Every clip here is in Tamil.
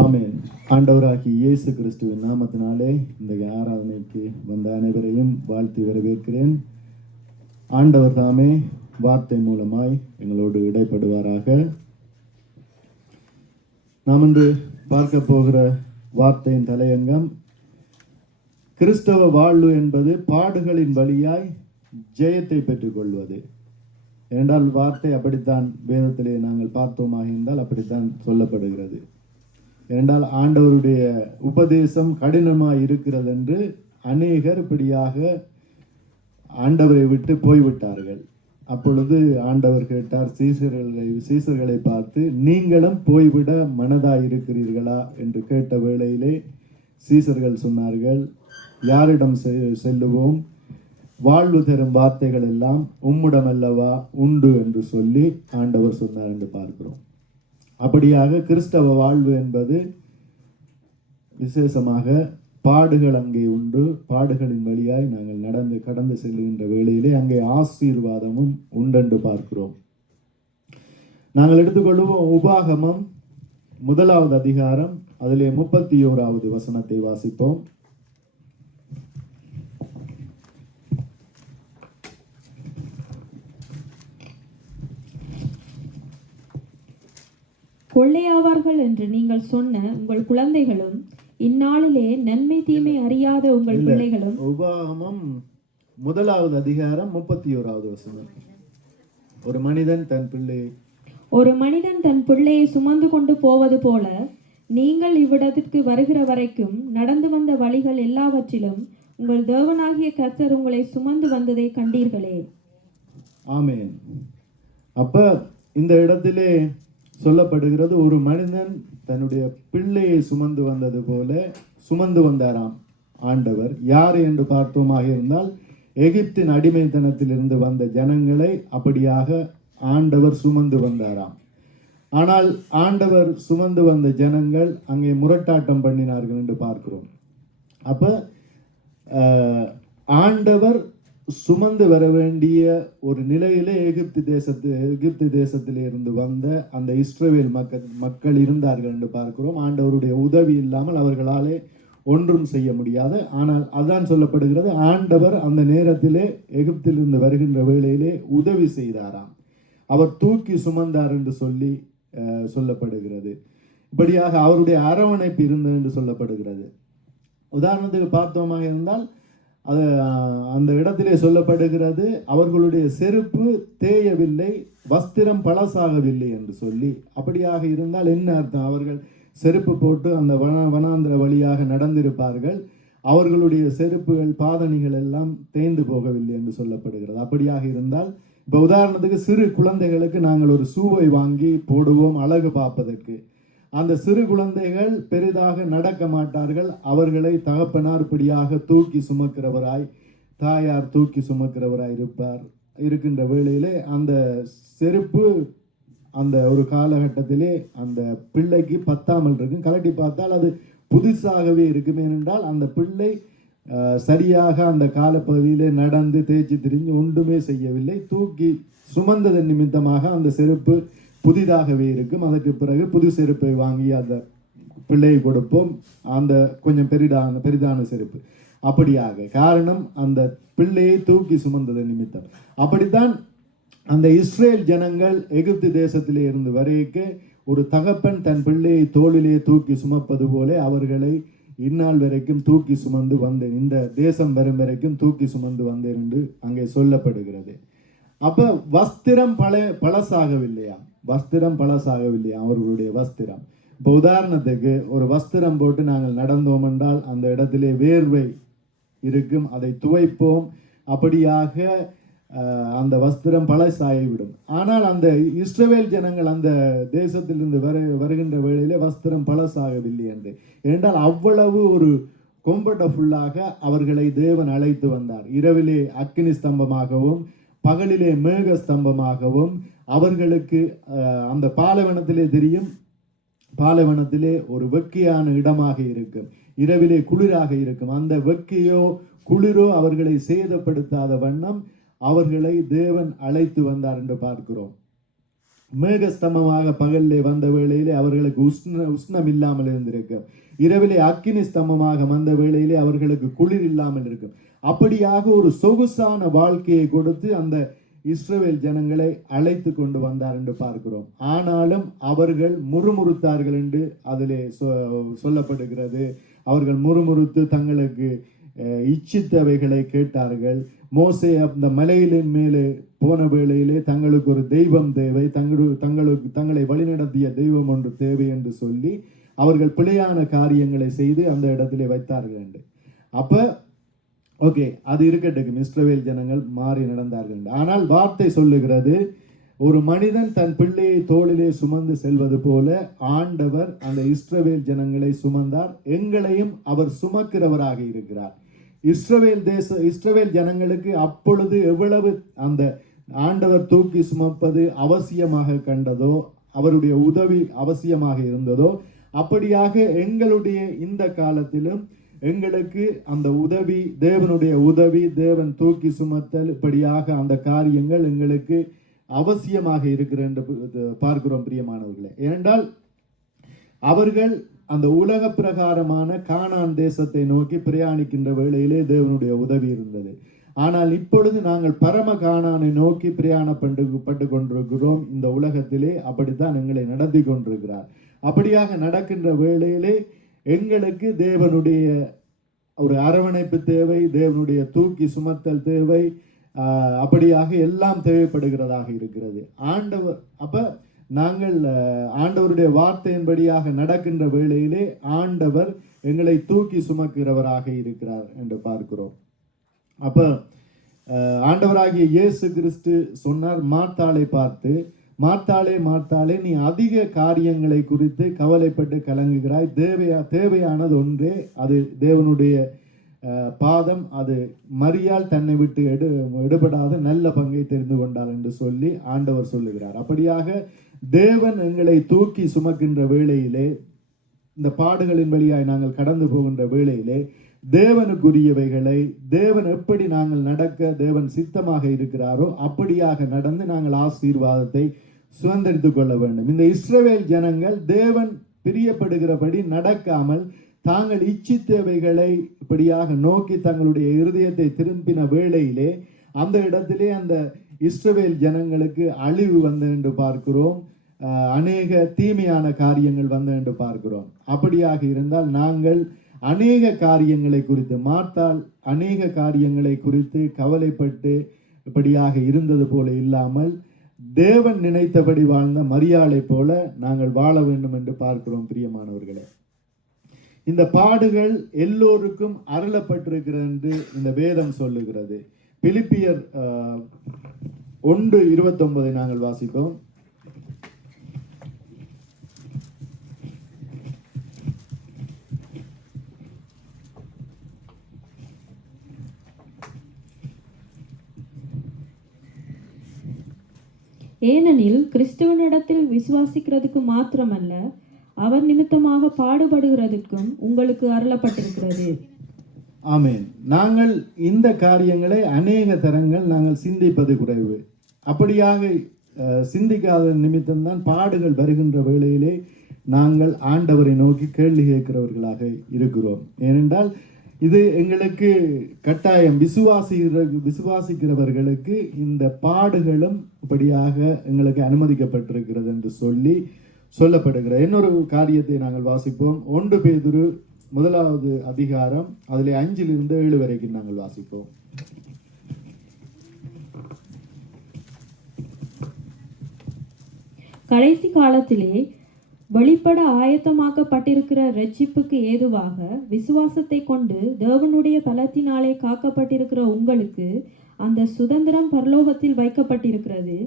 ஆமென். ஆண்டவராகிய இயேசு கிறிஸ்துவின் நாமத்தினாலே இந்த ஆராதனைக்கு வந்த அனைவரையும் வாழ்த்தி வரவேற்கிறேன். ஆண்டவர் தாமே வார்த்தை மூலமாய் எங்களோடு இடைப்படுவாராக. நாம் இன்று பார்க்க போகிற வார்த்தையின் தலையங்கம், கிறிஸ்தவ வாழ்வு என்பது பாடுகளின் வழியாய் ஜெயத்தை பெற்றுக்கொள்வது. இரண்டால் வார்த்தை அப்படித்தான் வேதத்திலே நாங்கள் பார்த்தோமாக இருந்தால் அப்படித்தான் சொல்லப்படுகிறது. இரண்டால் ஆண்டவருடைய உபதேசம் கடினமாய் இருக்கிறது என்று அநேகர் இப்படியாக ஆண்டவரை விட்டு போய்விட்டார்கள். அப்பொழுது ஆண்டவர் கேட்டார் சீசர்களை பார்த்து, நீங்களும் போய்விட மனதாய் இருக்கிறீர்களா என்று கேட்ட வேளையிலே சீசர்கள் சொன்னார்கள், யாரிடம் செல்லுவோம்? வாழ்வு தரும் வார்த்தைகள் எல்லாம் உம்மிடம் அல்லவா உண்டு என்று சொல்லி ஆண்டவர் சொன்னார் என்று பார்க்கிறோம். அப்படியாக கிறிஸ்தவ வாழ்வு என்பது விசேஷமாக பாடுகள் அங்கே உண்டு. பாடுகளின் வழியாய் நாங்கள் கடந்து செல்கின்ற வேளையிலே அங்கே ஆசீர்வாதமும் உண்டென்று பார்க்கிறோம். நாங்கள் எடுத்துக்கொள்வோம் உபாகமம் 1வது அதிகாரம், அதிலே 31வது வசனத்தை வாசிப்போம். கொள்ளையாவார்கள் என்று நீங்கள் சொன்ன உங்கள் குழந்தைகளும், இந்நாளிலே நன்மை தீமை அறியாத உங்கள் பிள்ளைகளும். உபாகமம் 1வது அதிகாரம் 31வது வசனம். ஒரு மனிதன் தன் பிள்ளையை சுமந்து கொண்டு போவது போல நீங்கள் இவ்விடத்திற்கு வருகிற வரைக்கும் நடந்து வந்த வழிகள் எல்லாவற்றிலும் உங்கள் தேவனாகிய கர்த்தர் உங்களை சுமந்து வந்ததை கண்டீர்களே. ஆமென். அப்ப இந்த இடத்திலே சொல்லப்படுகிறது, ஒரு மனிதன் தன்னுடைய பிள்ளையை சுமந்து வந்தது போல சுமந்து வந்தாராம் ஆண்டவர். யார் என்று பார்த்தோமாக இருந்தால், எகிப்தின் அடிமைத்தனத்திலிருந்து வந்த ஜனங்களை அப்படியாக ஆண்டவர் சுமந்து வந்தாராம். ஆனால் ஆண்டவர் சுமந்து வந்த ஜனங்கள் அங்கே முரட்டாட்டம் பண்ணினார்கள் என்று பார்க்கிறோம். அப்ப ஆண்டவர் சுமந்து வர வேண்டிய ஒரு நிலையிலே எகிப்து தேசத்திலே இருந்து வந்த அந்த இஸ்ரவேல் மக்கள் இருந்தார்கள் என்று பார்க்கிறோம். ஆண்டவருடைய உதவி இல்லாமல் அவர்களாலே ஒன்றும் செய்ய முடியாது. ஆனால் அதான் சொல்லப்படுகிறது, ஆண்டவர் அந்த நேரத்திலே எகிப்திலிருந்து வருகின்ற வேளையிலே உதவி செய்தாராம். அவர் தூக்கி சுமந்தார் என்று சொல்லப்படுகிறது. இப்படியாக அவருடைய அரவணைப்பு இருந்தது என்று சொல்லப்படுகிறது. உதாரணத்துக்கு பார்த்தோமாக இருந்தால், அது அந்த இடத்திலே சொல்லப்படுகிறது, அவர்களுடைய செருப்பு தேயவில்லை, வஸ்திரம் பழசாகவில்லை என்று சொல்லி. அப்படியாக இருந்தால் என்ன அர்த்தம்? அவர்கள் செருப்பு போட்டு அந்த வனாந்திர வழியாக நடந்திருப்பார்கள், அவர்களுடைய செருப்புகள் பாதணிகள் எல்லாம் தேய்ந்து போகவில்லை என்று சொல்லப்படுகிறது. அப்படியாக இருந்தால், இப்போ உதாரணத்துக்கு சிறு குழந்தைகளுக்கு நாங்கள் ஒரு ஷூவை வாங்கி போடுவோம் அழகு பார்ப்பதற்கு. அந்த சிறு குழந்தைகள் பெரிதாக நடக்க மாட்டார்கள். அவர்களை தகப்பனார் இப்படியாக தூக்கி சுமக்கிறவராய், தாயார் தூக்கி சுமக்கிறவராய் இருக்கின்ற வேளையிலே அந்த செருப்பு அந்த ஒரு காலகட்டத்திலே அந்த பிள்ளைக்கு பத்தாமல் இருக்கும். கலட்டி பார்த்தால் அது புதுசாகவே இருக்கும். ஏனென்றால் அந்த பிள்ளை சரியாக அந்த காலப்பகுதியிலே நடந்து தேய்ச்சி திரிஞ்சு ஒன்றுமே செய்யவில்லை. தூக்கி சுமந்ததன் நிமித்தமாக அந்த செருப்பு புதிதாகவே இருக்கும். அதற்கு பிறகு புது செருப்பை வாங்கி அந்த பிள்ளையை கொடுப்போம், அந்த கொஞ்சம் பெரிதான செருப்பு. அப்படியாக காரணம் அந்த பிள்ளையை தூக்கி சுமந்தது நிமித்தம். அப்படித்தான் அந்த இஸ்ரேல் ஜனங்கள் எகிப்து தேசத்திலே இருந்து வரைக்கு ஒரு தகப்பன் தன் பிள்ளையை தோளிலே தூக்கி சுமப்பது போல அவர்களை இந்நாள் வரைக்கும் தூக்கி சுமந்து வந்தேன், இந்த தேசம் வரும் வரைக்கும் தூக்கி சுமந்து வந்தேன் என்று அங்கே சொல்லப்படுகிறது. அப்ப வஸ்திரம் பழசாகவில்லையா? வஸ்திரம் பழசாகவில்லையா அவர்களுடைய வஸ்திரம்? இப்போ உதாரணத்துக்கு ஒரு வஸ்திரம் போட்டு நாங்கள் நடந்தோம் என்றால் அந்த இடத்திலே வேர்வை இருக்கும், அதை துவைப்போம், அப்படியாக அந்த வஸ்திரம் பழசாகிவிடும். ஆனால் அந்த இஸ்ரவேல் ஜனங்கள் அந்த தேசத்திலிருந்து வருகின்ற வேளையிலே வஸ்திரம் பழசாகவில்லை என்று. ஏனென்றால் அவ்வளவு ஒரு கம்ஃபர்டபுல்லாக அவர்களை தேவன் அழைத்து வந்தார். இரவிலே அக்கினி ஸ்தம்பமாகவும் பகலிலே மேக ஸ்தம்பமாகவும் அவர்களுக்கு அந்த பாலைவனத்திலே தெரியும், பாலைவனத்திலே ஒரு வெக்கையான இடமாக இருக்கும், இரவிலே குளிராக இருக்கும். அந்த வெக்கையோ குளிரோ அவர்களை சேதப்படுத்தாத வண்ணம் அவர்களை தேவன் அழைத்து வந்தார் என்று பார்க்கிறோம். மேகஸ்தம்பமாக பகலிலே வந்த வேளையிலே அவர்களுக்கு உஷ்ணம் இல்லாமல் இருந்திருக்கும். இரவிலே அக்கினி ஸ்தம்பமாக வந்த வேளையிலே அவர்களுக்கு குளிர் இல்லாமல் இருக்கும். அப்படியாக ஒரு சொகுசான வாழ்க்கையை கொடுத்து அந்த இஸ்ரவேல் ஜனங்களை அழைத்து கொண்டு வந்தார் என்று பார்க்கிறோம். ஆனாலும் அவர்கள் முறுமுறுத்தார்கள் என்று அதிலே சொல்லப்படுகிறது. அவர்கள் முறுமுறுத்து தங்களுக்கு இச்சித்தவைகளை கேட்டார்கள். மோசே அந்த மலையிலின் மேலே போன வேளையிலே தங்களுக்கு ஒரு தெய்வம் தேவை, தங்களை வழிநடத்திய தெய்வம் ஒன்று தேவை என்று சொல்லி அவர்கள் பிழையான காரியங்களை செய்து அந்த இடத்திலே வைத்தார்கள் என்று. அப்ப ஓகே, அது இருக்கட்டும், இஸ்ரவேல் ஜனங்கள் மாறி நடந்தார்கள். ஆனால் வார்த்தை சொல்லுகிறது, ஒரு மனிதன் தன் பிள்ளையை தோளிலே சுமந்து செல்வது போல ஆண்டவர் அந்த இஸ்ரவேல் ஜனங்களை சுமந்தார். எங்களையும் அவர் சுமக்கிறவராக இருக்கிறார். இஸ்ரவேல் ஜனங்களுக்கு அப்பொழுது எவ்வளவு அந்த ஆண்டவர் தூக்கி சுமப்பது அவசியமாக கண்டதோ, அவருடைய உதவி அவசியமாக இருந்ததோ, அப்படியாக எங்களுடைய இந்த காலத்திலும் எங்களுக்கு அந்த உதவி, தேவனுடைய உதவி, தேவன் தூக்கி சுமத்தல், இப்படியாக அந்த காரியங்கள் எங்களுக்கு அவசியமாக இருக்கிறது என்று பார்க்கிறோம் பிரியமானவர்களே. ஏனென்றால் அவர்கள் அந்த உலக பிரகாரமான கானான் தேசத்தை நோக்கி பிரயாணிக்கின்ற வேளையிலே தேவனுடைய உதவி இருந்தது. ஆனால் இப்பொழுது நாங்கள் பரம கானானை நோக்கி பிரயாணப்பட்டு கொண்டிருக்கிறோம். இந்த உலகத்திலே அப்படித்தான் எங்களை நடத்தி கொண்டிருக்கிறார். அப்படியாக நடக்கின்ற வேளையிலே எங்களுக்கு தேவனுடைய ஒரு அரவணைப்பு தேவை, தேவனுடைய தூக்கி சுமத்தல் தேவை. அப்படியாக எல்லாம் தேவைப்படுகிறதாக இருக்கிறது. நாங்கள் ஆண்டவருடைய வார்த்தையின்படியாக நடக்கின்ற வேளையிலே ஆண்டவர் எங்களை தூக்கி சுமக்கிறவராக இருக்கிறார் என்று பார்க்கிறோம். அப்ப ஆண்டவராகிய இயேசு கிறிஸ்து சொன்னார், மார்த்தாளை பார்த்து, மார்த்தாளே மார்த்தாளே, நீ அதிக காரியங்களை குறித்து கவலைப்பட்டு கலங்குகிறாய், தேவையானது ஒன்றே, அது தேவனுடைய பாதம், அது மரியாள் தன்னை விட்டு எடுபடாத நல்ல பங்கை தெரிந்து கொண்டார் என்று சொல்லி ஆண்டவர் சொல்லுகிறார். அப்படியாக தேவன் எங்களை தூக்கி சுமக்கின்ற வேளையிலே, இந்த பாடுகளின் வழியாய் நாங்கள் கடந்து போகின்ற வேளையிலே தேவனுக்குரியவைகளை, தேவன் எப்படி நாங்கள் நடக்க தேவன் சித்தமாக இருக்கிறாரோ அப்படியாக நடந்து நாங்கள் ஆசீர்வாதத்தை சுதந்திரித்துக் கொள்ள வேண்டும். இந்த இஸ்ரவேல் ஜனங்கள் தேவன் பிரியப்படுகிறபடி நடக்காமல் தாங்கள் இச்சித்தவைகளை இப்படியாக நோக்கி தங்களுடைய இருதயத்தை திரும்பின வேளையிலே அந்த இடத்திலே அந்த இஸ்ரவேல் ஜனங்களுக்கு அழிவு வந்தது என்று பார்க்கிறோம். அநேக தீமையான காரியங்கள் வந்தது என்று பார்க்கிறோம். அப்படியாக இருந்தால் நாங்கள் அநேக காரியங்களை குறித்து, மார்த்தாள் அநேக காரியங்களை குறித்து கவலைப்பட்டு இப்படியாக இருந்தது போல இல்லாமல் தேவன் நினைத்தபடி வாழ்ந்த மரியாளை போல நாங்கள் வாழ வேண்டும் என்று பார்க்கிறோம் பிரியமானவர்களே. இந்த பாடுகள் எல்லோருக்கும் அருளப்பட்டிருக்கிறது என்று இந்த வேதம் சொல்லுகிறது. பிலிப்பியர் 1:29 நாங்கள் வாசிப்போம். ஏனெனில் கிறிஸ்துவனிடத்தில் விசுவாசிக்கிறதுக்கு மாத்திரமல்ல, அவர் நிமித்தமாக பாடுபடுகிறதுக்கும் உங்களுக்கு அருளப்பட்டிருக்கிறது. ஆமென். நாங்கள் இந்த காரியங்களை அநேக தரங்கள் நாங்கள் சிந்திப்பது குறைவு. அப்படியாக சிந்திக்காத நிமித்தம்தான் பாடுகள் வருகின்ற வேளையிலே நாங்கள் ஆண்டவரை நோக்கி கேள்வி கேட்கிறவர்களாக இருக்கிறோம். ஏனென்றால் இது எங்களுக்கு கட்டாயம், விசுவாசிக்கிறவர்களுக்கு இந்த பாடுகளும் இப்படியாக எங்களுக்கு அனுமதிக்கப்பட்டிருக்கிறது என்று சொல்லப்படுகிறது. இன்னொரு காரியத்தை நாங்கள் வாசிப்போம். 1 பேதுரு 1 அதிகாரம், அதிலே 5 7 வரைக்கும் நாங்கள் வாசிப்போம். கடைசி காலத்திலே வெளிப்பட ஆயத்தமாக்கப்பட்டிருக்கிற இரட்சிப்புக்கு ஏதுவாக விசுவாசத்தை கொண்டு தேவனுடைய பலத்தினாலே காக்கப்பட்டிருக்கிற உங்களுக்கு அந்த சுதந்திரம் பரலோகத்தில் வைக்கப்பட்டிருக்கிறது.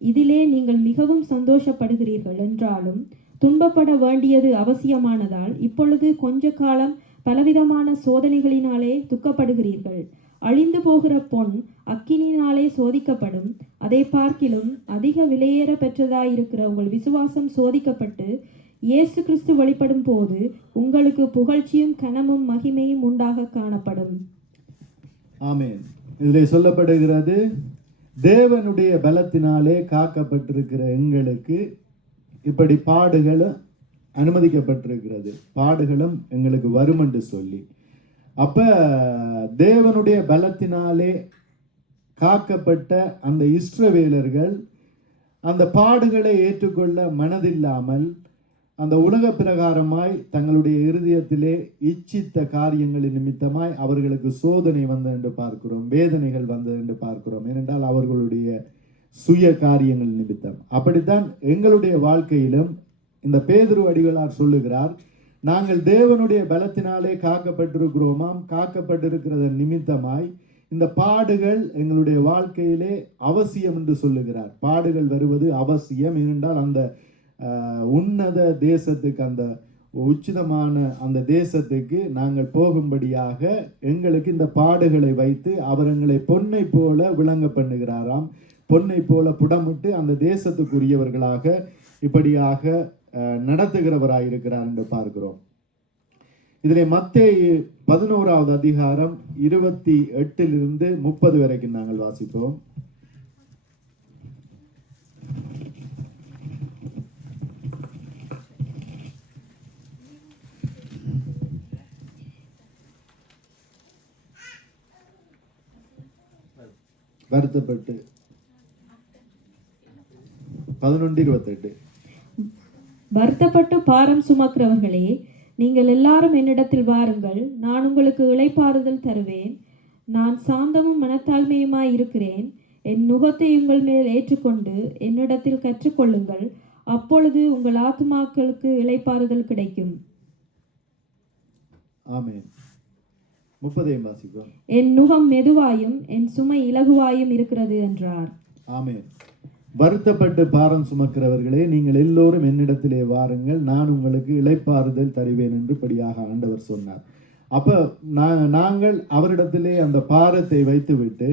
இதிலே நீங்கள் மிகவும் சந்தோஷப்படுகிறீர்கள் என்றாலும் துன்பப்பட வேண்டியது அவசியமானதால் இப்பொழுது கொஞ்ச காலம் பலவிதமான சோதனைகளினாலே துக்கப்படுகிறீர்கள். அழிந்து போகிற பொன் அக்கினியினாலே சோதிக்கப்படும். அதை பார்க்கிலும் அதிக விலையேற பெற்றதாயிருக்கிற உங்கள் விசுவாசம் சோதிக்கப்பட்டு இயேசு கிறிஸ்து வெளிப்படும் போது உங்களுக்கு புகழ்ச்சியும் கனமும் மகிமையும் உண்டாக காணப்படும். ஆமென். இதிலே சொல்லப்படுகிறது, தேவனுடைய பலத்தினாலே காக்கப்பட்டிருக்கிற எங்களுக்கு இப்படி பாடுகளும் அனுமதிக்கப்பட்டிருக்கிறது, பாடுகளும் எங்களுக்கு வரும் என்று சொல்லி. அப்ப தேவனுடைய பலத்தினாலே காக்கப்பட்ட அந்த இஸ்ரவேலர்கள் அந்த பாடுகளை ஏற்றுக்கொள்ள மனதில்லாமல் அந்த உலக பிரகாரமாய் தங்களுடைய இருதயத்திலே இச்சித்த காரியங்களின் நிமித்தமாய் அவர்களுக்கு சோதனை வந்தது என்று பார்க்கிறோம், வேதனைகள் வந்தது என்று பார்க்கிறோம். ஏனென்றால் அவர்களுடைய சுய காரியங்கள் நிமித்தம். அப்படித்தான் எங்களுடைய வாழ்க்கையிலும் இந்த பேதுரு அடிகளார் சொல்லுகிறார், நாங்கள் தேவனுடைய பலத்தினாலே காக்கப்பட்டிருக்கிறோமாம், காக்கப்பட்டிருக்கிறது நிமித்தமாய் இந்த பாடுகள் எங்களுடைய வாழ்க்கையிலே அவசியம் என்று சொல்லுகிறார். பாடுகள் வருவது அவசியம். ஏனென்றால் அந்த உன்னத தேசத்துக்கு, அந்த உச்சிதமான அந்த தேசத்துக்கு நாங்கள் போகும்படியாக எங்களுக்கு இந்த பாடுகளை வைத்து அவர் எங்களை பொன்னை போல விளங்க பண்ணுகிறாராம். பொன்னை போல புடமிட்டு அந்த தேசத்துக்குரியவர்களாக இப்படியாக நடத்துகிறவராயிருக்கிறார் என்று பார்க்கிறோம். இதிலே மத்தேயு 11வது அதிகாரம் 28 30 வரைக்கும் நாங்கள் வாசிப்போம். வருத்தப்பட்டு 11:28. வருத்தப்பட்டு பாரம் சுமக்கிறவர்களே, நீங்கள் எல்லாரும் என்னிடத்தில் வாருங்கள், நான் உங்களுக்கு இளைப்பாறுதல் தருவேன். நான் சாந்தமும் மனத்தாழ்மையுமாய் இருக்கிறேன். என் நுகத்தை உங்கள் மேல் ஏற்றுக்கொண்டு என்னிடத்தில் கற்றுக்கொள்ளுங்கள், அப்பொழுது உங்கள் ஆத்துமாக்களுக்கு இளைப்பாறுதல் கிடைக்கும். ஆமென். 30 வாசிப்போம். என் நுகம் மெதுவாயும் என் சுமை இலகுவாயும் இருக்கிறது என்றார். ஆமென். வருத்தப்பட்டு பாரம் சுமக்கிறவர்களே, நீங்கள் எல்லோரும் என்னிடத்திலே வாருங்கள், நான் உங்களுக்கு இளைப்பாறுதல் தருவேன் என்று படியாக ஆண்டவர் சொன்னார். அப்ப நாங்கள் அவரிடத்திலே அந்த பாரத்தை வைத்துவிட்டு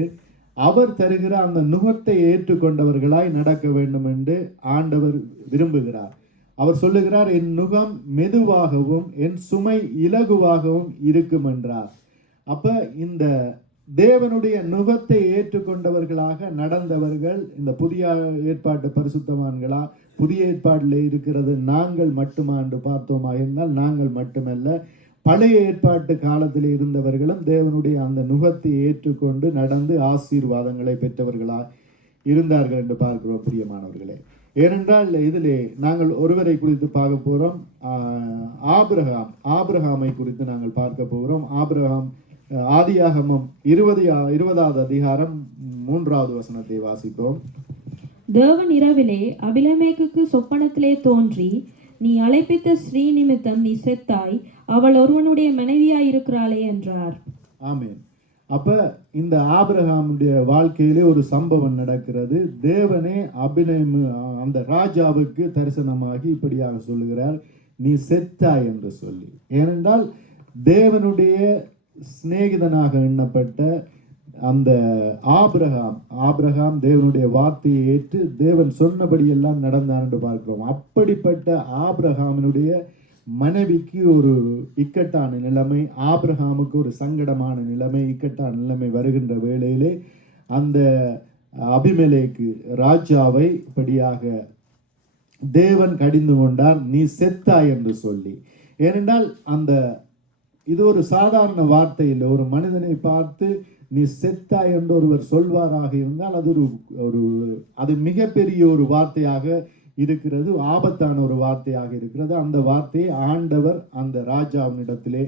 அவர் தருகிற அந்த நுகத்தை ஏற்றுக்கொண்டவர்களாய் நடக்க வேண்டும் என்று ஆண்டவர் விரும்புகிறார். அவர் சொல்லுகிறார், என் நுகம் மெதுவாகவும் என் சுமை இலகுவாகவும் இருக்கும் என்றார். அப்ப இந்த தேவனுடைய நுகத்தை ஏற்றுக்கொண்டவர்களாக நடந்தவர்கள் இந்த புதிய ஏற்பாட்டு பரிசுத்தவான்களா, புதிய ஏற்பாட்டில் இருக்கிறது நாங்கள் மட்டுமா என்று பார்த்தோமா இருந்தால் நாங்கள் மட்டுமல்ல, பழைய ஏற்பாட்டு காலத்தில் இருந்தவர்களும் தேவனுடைய அந்த நுகத்தை ஏற்றுக்கொண்டு நடந்து ஆசீர்வாதங்களை பெற்றவர்களா இருந்தார்கள் என்று பார்க்கிறோம் பிரியமானவர்களே. ஏனென்றால் இதிலே நாங்கள் ஒருவரை குறித்து பார்க்க போகிறோம், ஆபிரகாமை குறித்து நாங்கள் பார்க்க போகிறோம். ஆபிரகாம் ஆதியாகமம் 20வது அதிகாரம் 3வது வசனத்தை வாசிப்போம். தேவன் இரவிலே அபிலமேக்குக்கு சொப்பனத்திலே தோன்றி, நீ அழைப்பித்த ஸ்ரீ நிமித்தம் நீ செத்தாய், அவள் ஒருவனுடைய மனைவியாய் இருக்கிறாளே என்றார். ஆமென். அப்ப இந்த ஆபிரகாமுடைய வாழ்க்கையிலே ஒரு சம்பவம் நடக்கிறது. தேவனே அந்த ராஜாவுக்கு தரிசனமாகி இப்படியாக சொல்லுகிறார், நீ செத்தாய் என்று சொல்லி. ஏனென்றால் தேவனுடைய சிநேகிதனாக எண்ணப்பட்ட அந்த ஆபிரகாம் தேவனுடைய வார்த்தையை ஏற்று தேவன் சொன்னபடி எல்லாம் நடந்தான் என்று பார்க்கிறோம். அப்படிப்பட்ட ஆபிரகாமினுடைய மனைவிக்கு ஒரு இக்கட்டான நிலைமை, ஆபிரகாமுக்கு ஒரு சங்கடமான நிலைமை, இக்கட்டான நிலைமை வருகின்ற வேளையிலே அந்த அபிமெலேக்கு ராஜாவை இப்படியாக தேவன் கடிந்து கொண்டார், நீ செத்தாய் என்று சொல்லி. ஏனென்றால் இது ஒரு சாதாரண வார்த்தை இல்லை. ஒரு மனிதனை பார்த்து நீ செத்தாய் என்று ஒருவர் சொல்வாராக இருந்தால் அது மிகப்பெரிய ஒரு வார்த்தையாக இருக்கிறது, ஆபத்தான ஒரு வார்த்தையாக இருக்கிறது. அந்த வார்த்தையை ஆண்டவர் அந்த ராஜாவினிடத்திலே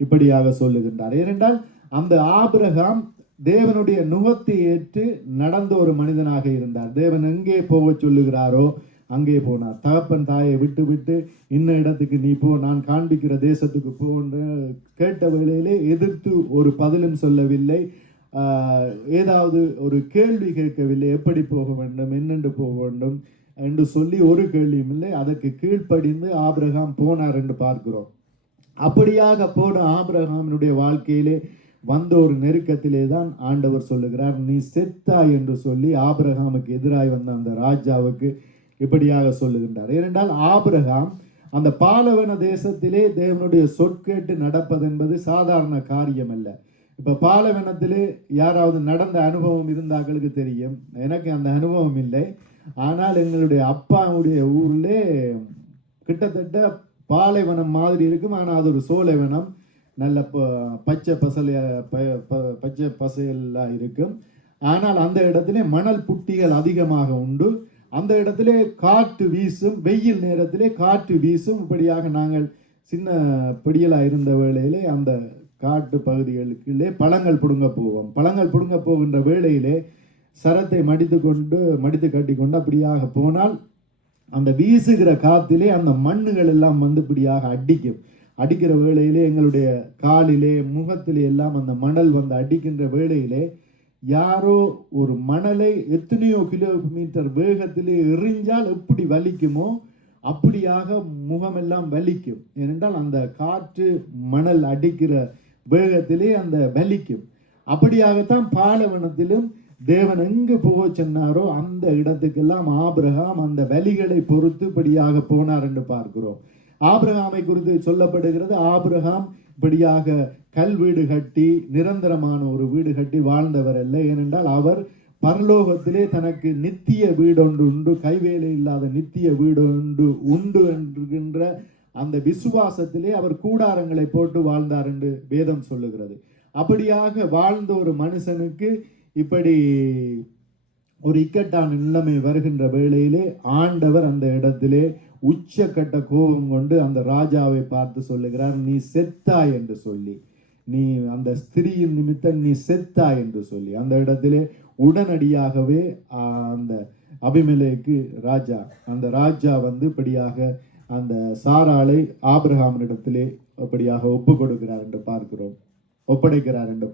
இப்படியாக சொல்லுகின்றார். ஏனென்றால் அந்த ஆபிரகாம் தேவனுடைய நுகத்தை ஏற்று நடந்த ஒரு மனிதனாக இருந்தார். தேவன் எங்கே போக சொல்லுகிறாரோ அங்கே போனார். தகப்பன் தாயை விட்டு விட்டு இன்ன இடத்துக்கு நீ போ, நான் காண்பிக்கிற தேசத்துக்கு போ என்று கேட்ட வேளையிலே எதிர்த்து ஒரு பதிலும் சொல்லவில்லை, ஏதாவது ஒரு கேள்வி கேட்கவில்லை, எப்படி போக வேண்டும், என்னென்று போக வேண்டும் என்று சொல்லி ஒரு கேள்வியும் இல்லை. அதற்கு கீழ்ப்படிந்து ஆபிரகாம் போனார் என்று பார்க்கிறோம். அப்படியாக போன ஆபிரகாமினுடைய வாழ்க்கையிலே வந்த ஒரு நெருக்கத்திலே தான் ஆண்டவர் சொல்லுகிறார், நீ செத்தாய் என்று சொல்லி ஆபிரகாமுக்கு எதிராய் வந்த அந்த ராஜாவுக்கு இப்படியாக சொல்லுகின்றார். ஏனென்றால் ஆபிரகாம் அந்த பாலவன தேசத்திலே தேவனுடைய சொற்கேட்டு நடப்பது என்பது சாதாரண காரியம் அல்ல. இப்போ பாலைவனத்திலே யாராவது நடந்த அனுபவம் இருந்தாங்களுக்கு தெரியும். எனக்கு அந்த அனுபவம் இல்லை. ஆனால் எங்களுடைய அப்பாவுடைய ஊர்லே கிட்டத்தட்ட பாலைவனம் மாதிரி இருக்கும். ஆனால் அது ஒரு சோலைவனம், நல்ல பச்சை பச்சை பசையெல்லாம் இருக்கும். ஆனால் அந்த இடத்திலே மணல் புட்டிகள் அதிகமாக உண்டு. அந்த இடத்திலே காற்று வீசும், வெயில் நேரத்திலே காற்று வீசும். இப்படியாக நாங்கள் சின்ன பிடியலாக இருந்த வேளையிலே அந்த காட்டு பகுதிகளுக்குள்ளே பழங்கள் பிடுங்க போவோம். பழங்கள் பிடுங்க போகின்ற வேளையிலே சரத்தை மடித்து கட்டி கொண்டு அப்படியாக போனால் அந்த வீசுகிற காத்திலே அந்த மண்ணுகள் எல்லாம் வந்து இப்படியாக அடிக்கிற வேளையிலே எங்களுடைய காலிலே முகத்திலே எல்லாம் அந்த மணல் வந்து அடிக்கின்ற வேளையிலே யாரோ ஒரு மணலை எத்தனையோ கிலோமீட்டர் வேகத்திலே எறிஞ்சால் எப்படி வலிக்குமோ அப்படியாக முகமெல்லாம் வலிக்கும். ஏனென்றால் அந்த காற்று மணல் அடிக்கிற வேகத்திலே அந்த வலிக்கும். அப்படியாகத்தான் பாலைவனத்திலும் தேவன் எங்கு போக சொன்னாரோ அந்த இடத்துக்கெல்லாம் ஆபிரகாம் அந்த வலிகளை பொறுத்து இப்படியாக போனார் என்று பார்க்கிறோம். ஆபிரகாமை குறித்து சொல்லப்படுகிறது, ஆபிரகாம் இப்படியாக கல் வீடு கட்டி நிரந்தரமான ஒரு வீடு கட்டி வாழ்ந்தவர் அல்ல. ஏனென்றால் அவர் பரலோகத்திலே தனக்கு நித்திய வீடொன்று உண்டு, கைவேலை இல்லாத நித்திய வீடு உண்டு என்கின்ற அந்த விசுவாசத்திலே அவர் கூடாரங்களை போட்டு வாழ்ந்தார் என்று வேதம் சொல்லுகிறது. அப்படியாக வாழ்ந்த ஒரு மனுஷனுக்கு இப்படி ஒரு இக்கட்டான நிலைமை வருகின்ற வேளையிலே ஆண்டவர் அந்த இடத்திலே உச்சக்கட்ட கோபம் கொண்டு அந்த ராஜாவை பார்த்து சொல்லுகிறார், நீ செத்தாய் என்று சொல்லி, நீ அந்த ஸ்திரீயின் நிமித்தம் நீ செத்தாய் என்று சொல்லி அந்த இடத்திலே உடனடியாகவே அந்த அபிமெலேக்கு அந்த ராஜா வந்து இப்படியாக அந்த சாராளை ஆபிரகாமினிடத்திலே அப்படியாக ஒப்படைக்கிறார் என்று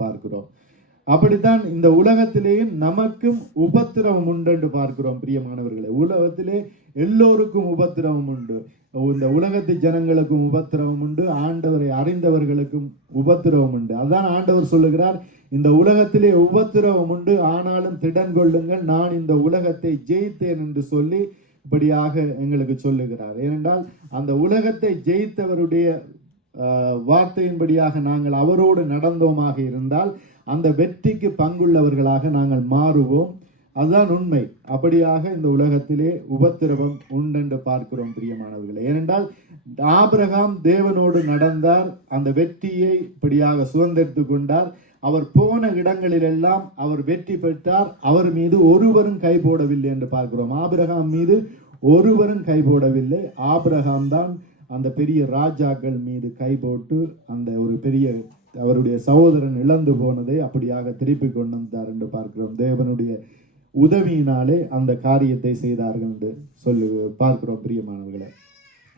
பார்க்கிறோம். அப்படித்தான் இந்த உலகத்திலேயும் நமக்கும் உபத்திரவம் உண்டு என்று பார்க்கிறோம். பிரியமானவர்களே, உலகத்திலே எல்லோருக்கும் உபத்திரவம் உண்டு. இந்த உலகத்து ஜனங்களுக்கும் உபத்திரவம் உண்டு, ஆண்டவரை அறிந்தவர்களுக்கும் உபத்திரவம் உண்டு. அதான் ஆண்டவர் சொல்லுகிறார், இந்த உலகத்திலே உபத்திரவம் உண்டு, ஆனாலும் திடன் கொள்ளுங்கள், நான் இந்த உலகத்தை ஜெயித்தேன் என்று சொல்லி இப்படியாக எங்களுக்கு சொல்லுகிறார். ஏனென்றால் அந்த உலகத்தை ஜெயித்தவருடைய வார்த்தையின்படியாக நாங்கள் அவரோடு நடந்தோமாக இருந்தால் அந்த வெற்றிக்கு பங்குள்ளவர்களாக நாங்கள் மாறுவோம். அதுதான் உண்மை. அப்படியாக இந்த உலகத்திலே உபத்திரவம் உண்டென்று பார்க்கிறோம் பிரியமானவர்களே. ஏனென்றால் ஆபிரகாம் தேவனோடு நடந்தார், அந்த வெற்றியை இப்படியாக சுதந்திரித்து கொண்டார். அவர் போன இடங்களிலெல்லாம் அவர் வெற்றி பெற்றார். அவர் மீது ஒருவரும் கை போடவில்லை என்று பார்க்கிறோம். ஆபிரகாம் மீது ஒருவரும் கை போடவில்லை. ஆபிரகாம் தான் அந்த பெரிய ராஜாக்கள் மீது கை போட்டு அந்த ஒரு பெரிய அவருடைய சகோதரன் இழந்து போனதை அப்படியாக திருப்பி கொண்டு வந்தார் என்று பார்க்கிறோம். தேவனுடைய உதவியினாலே அந்த காரியத்தை செய்தார்கள் என்று சொல்லி பார்க்கிறோம் பிரியமானவர்களே.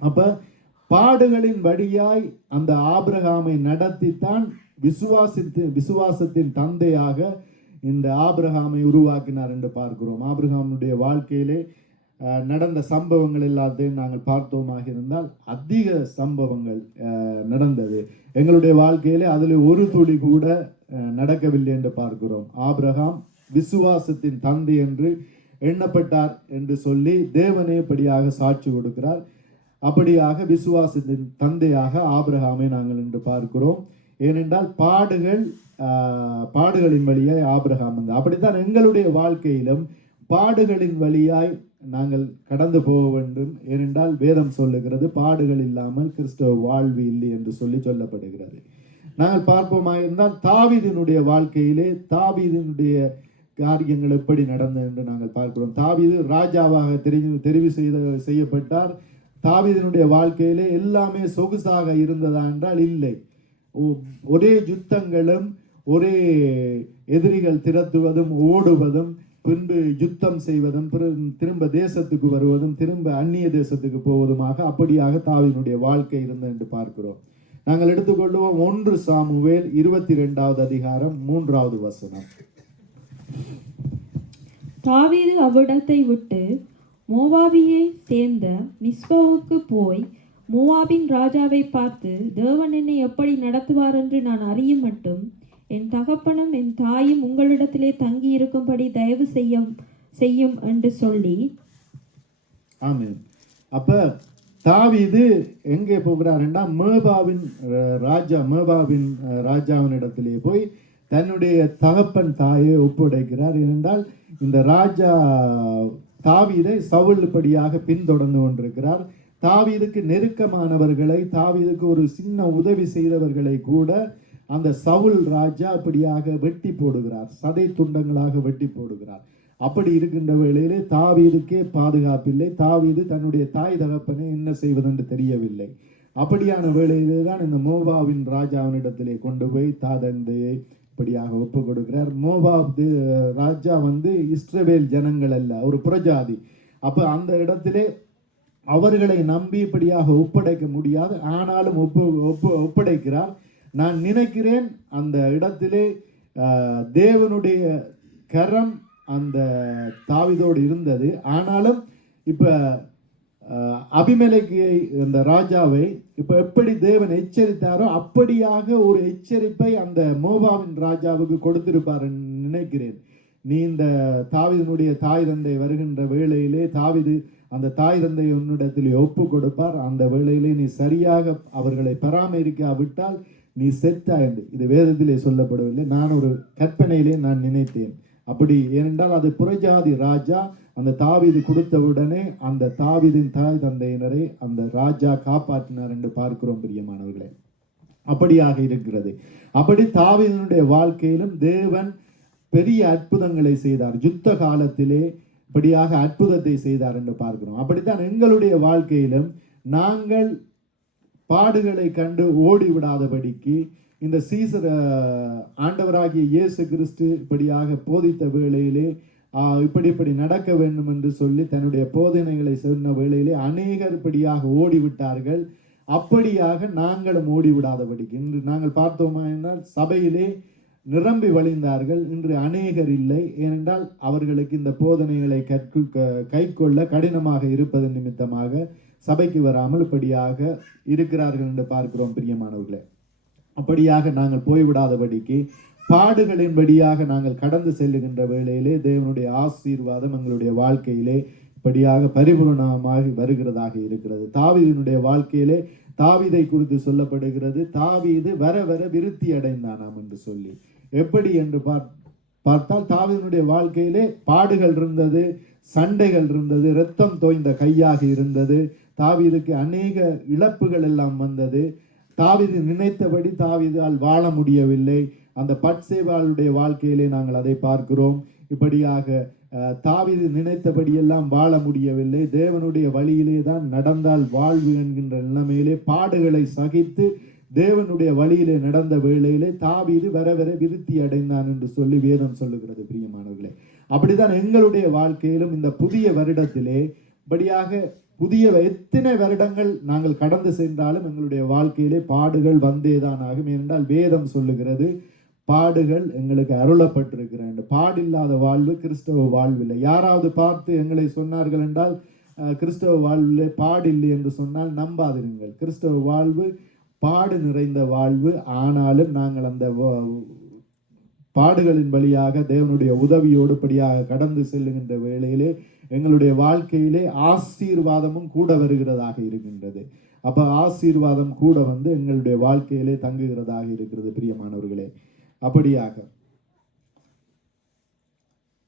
அப்ப பாடுகளின் வழியாய் அந்த ஆபிரகாமை நடத்தித்தான் விசுவாசத்தின் தந்தையாக இந்த ஆபிரகாமை உருவாக்கினார் என்று பார்க்கிறோம். ஆபிரகாமுடைய வாழ்க்கையிலே நடந்த சம்பவங்கள் எல்லாத்தையும் நாங்கள் பார்த்தோமாக இருந்தால் அதிக சம்பவங்கள் நடந்தது. எங்களுடைய வாழ்க்கையிலே அதில் ஒரு துளி கூட நடக்கவில்லை என்று பார்க்கிறோம். ஆபிரகாம் விசுவாசத்தின் தந்தை என்று எண்ணப்பட்டார் என்று சொல்லி தேவனே படியாக சாட்சி கொடுக்கிறார். அப்படியாக விசுவாசத்தின் தந்தையாக ஆபிரகாமை நாங்கள் இன்று பார்க்கிறோம். ஏனென்றால் பாடுகளின் வழியாய் ஆபிரகாம் வந்து அப்படித்தான் எங்களுடைய வாழ்க்கையிலும் பாடுகளின் வழியாய் நாங்கள் கடந்து போக வேண்டும். ஏனென்றால் வேதம் சொல்லுகிறது, பாடுகள் இல்லாமல் கிறிஸ்தவ வாழ்வு இல்லை என்று சொல்லப்படுகிறது. நாங்கள் பார்ப்போமாக இருந்தால் தாவீதினுடைய வாழ்க்கையிலே தாவீதினுடைய காரியங்கள் எப்படி நடந்தது என்று நாங்கள் பார்க்கிறோம். தாவீது ராஜாவாக தெரிவு செய்யப்பட்டார். தாவீதினுடைய வாழ்க்கையிலே எல்லாமே சொகுசாக இருந்ததா என்றால் இல்லை. ஒரே யுத்தங்களும், ஒரே எதிரிகள் திரட்டுவதும், ஓடுவதும், பின்பு யுத்தம் செய்வதும், திரும்ப தேசத்துக்கு வருவதும், திரும்ப அந்நிய தேசத்துக்கு போவதுமாக அப்படியாக தாவீதினுடைய வாழ்க்கை இருந்தது என்று பார்க்கிறோம். நாங்கள் எடுத்துக்கொள்வோம் 1 சாமுவேல் 22வது அதிகாரம் 3வது வசனம். தாவீது அவ்விடத்தை விட்டு மோவாபியை சேர்ந்த மிஸ்பாவுக்கு போய் மோவாபின் ராஜாவை பார்த்து, தேவன் என்னை எப்படி நடத்துவார் என்று நான் அறியும் மட்டும் என் தகப்பனும் என் தாயும் உங்களிடத்திலே தங்கி இருக்கும்படி தயவு செய்யும் என்று சொல்லி. ஆமென். அப்ப தாவீது எங்கே போகிறார் என்றால் மோவாபின் ராஜாவின் இடத்திலே போய் தன்னுடைய தகப்பன் தாயை ஒப்படைக்கிறார். ஏனென்றால் இந்த ராஜா தாவீதை சவுல்படியாக பின்தொடர்ந்து கொண்டிருக்கிறார். தாவீதுக்கு நெருக்கமானவர்களை, தாவீதுக்கு ஒரு சின்ன உதவி செய்தவர்களை கூட அந்த சவுல் ராஜா அப்படியாக வெட்டி போடுகிறார், சதை துண்டங்களாக வெட்டி போடுகிறார். அப்படி இருக்கின்ற வேளையிலே தாவீதுக்கே பாதுகாப்பில்லை. தாவீது தன்னுடைய தாய் தகப்பனை என்ன செய்வதென்று தெரியவில்லை. அப்படியான வேளையிலே தான் இந்த மோவாவின் ராஜாவினிடத்திலே கொண்டு போய் தாதந்தையை இப்படியாக ஒப்பு கொடுக்கிறார். மோவாப் ராஜா இஸ்ரவேல் ஜனங்கள் அல்ல, ஒரு புறஜாதி. அப்ப அந்த இடத்திலே அவர்களை நம்பி இப்படியாக ஒப்படைக்க முடியாது. ஆனாலும் ஒப்படைக்கிறார். நான் நினைக்கிறேன் அந்த இடத்திலே தேவனுடைய கரம் அந்த தாவீதோடு இருந்தது. ஆனாலும் இப்ப அபிமெலேக்கு அந்த ராஜாவை இப்ப எப்படி தேவன் எச்சரித்தாரோ அப்படியாக ஒரு எச்சரிப்பை அந்த மோவாவின் ராஜாவுக்கு கொடுத்திருப்பார் நினைக்கிறேன். நீ இந்த தாவீதினுடைய தாய் தந்தை வருகின்ற வேளையிலே தாவீது அந்த தாய் தந்தை உன்னிடத்திலே ஒப்பு கொடுப்பார். அந்த வேளையிலே நீ சரியாக அவர்களை பராமரிக்காவிட்டால் நீ செத்தா என்று இது வேதத்திலே சொல்லப்படவில்லை. நான் ஒரு கற்பனையிலே நான் நினைத்தேன் அப்படி. ஏனென்றால் அது புறஜாதி ராஜா. அந்த தாவீது கொடுத்தவுடனே அந்த தாவீதின் தாய் தந்தையினரை அந்த ராஜா காப்பாற்றினார் என்று பார்க்கிறோம் பிரியமானவர்களே. அப்படியாக இருக்கிறது. அப்படி தாவீதினுடைய வாழ்க்கையிலும் தேவன் பெரிய அற்புதங்களை செய்தார். யுத்த காலத்திலே இப்படியாக அற்புதத்தை செய்தார் என்று பார்க்கிறோம். அப்படித்தான் எங்களுடைய வாழ்க்கையிலும் நாங்கள் பாடுகளை கண்டு ஓடிவிடாதபடிக்கு இந்த சீசர் ஆண்டவராகிய இயேசு கிறிஸ்து இப்படியாக போதித்த வேளையிலே இப்படி நடக்க வேண்டும் என்று சொல்லி தன்னுடைய போதனைகளை சொன்ன வேளையிலே அநேகர் இப்படியாக ஓடிவிட்டார்கள். அப்படியாக நாங்களும் ஓடிவிடாதபடிக்கு இன்று நாங்கள் பார்த்தோமா என்றால் சபையிலே நிரம்பி வழிந்தார்கள். இன்று அநேகர் இல்லை. ஏனென்றால் அவர்களுக்கு இந்த போதனைகளை கைக்கொள்ள கடினமாக இருப்பது நிமித்தமாக சபைக்கு வராமல் இப்படியாக இருக்கிறார்கள் என்று பார்க்கிறோம் பிரியமானவர்களே. அப்படியாக நாங்கள் போய்விடாதபடிக்கு பாடுகளின்படியாக நாங்கள் கடந்து செல்லுகின்ற வேளையிலே தேவனுடைய ஆசீர்வாதம் எங்களுடைய வாழ்க்கையிலே இப்படியாக பரிபூர்ணமாகி வருகிறதாக இருக்கிறது. தாவீதினுடைய வாழ்க்கையிலே தாவீதை குறித்து சொல்லப்படுகிறது. தாவீது வர வர விருத்தி அடைந்தானாம் என்று சொல்லி. எப்படி என்று பார்த்தால் தாவீதினுடைய வாழ்க்கையிலே பாடுகள் இருந்தது, சண்டைகள் இருந்தது, இரத்தம் தோய்ந்த கையாக இருந்தது. தாவீதுக்கு அநேக இழப்புகள் எல்லாம் வந்தது. தாவீது நினைத்தபடி தாவீதால் வாழ முடியவில்லை. அந்த பட்சேபாளுடைய வாழ்க்கையிலே நாங்கள் அதை பார்க்கிறோம். இப்படியாக தாவீது நினைத்தபடி எல்லாம் வாழ முடியவில்லை. தேவனுடைய வழியிலே தான் நடந்தால் வாழ்வு என்கின்ற நிலைமையிலே பாடுகளை சகித்து தேவனுடைய வழியிலே நடந்த வேளையிலே தாவீது வர வர விருத்தி அடைந்தான் என்று சொல்லி வேதம் சொல்லுகிறது பிரியமானவர்களே. அப்படித்தான் எங்களுடைய வாழ்க்கையிலும் இந்த புதிய வருடத்திலே இப்படியாக புதிய எத்தனை வருடங்கள் நாங்கள் கடந்து சென்றாலும் எங்களுடைய வாழ்க்கையிலே பாடுகள் வந்தேதான் ஆகும். ஏனென்றால் வேதம் சொல்லுகிறது பாடுகள் எங்களுக்கு அருளப்பட்டிருக்கிறது. பாடில்லாத வாழ்வு கிறிஸ்தவ வாழ்வில்லை. யாராவது பார்த்து எங்களை சொன்னார்கள் என்றால் கிறிஸ்தவ வாழ்விலே பாடில்லை என்று சொன்னால் நம்பாதிருங்கள். கிறிஸ்தவ வாழ்வு பாடு நிறைந்த வாழ்வு. ஆனாலும் நாங்கள் அந்த பாடுகளின் வழியாக தேவனுடைய உதவியோடு படியாக கடந்து செல்லுகின்ற வேளையிலே எங்களுடைய வாழ்க்கையிலே ஆசீர்வாதமும் கூட வருகிறதாக இருக்கின்றது. அப்ப ஆசீர்வாதம் கூட எங்களுடைய வாழ்க்கையிலே தங்குகிறதாக இருக்கிறது பிரியமானவர்களே. அப்படியாக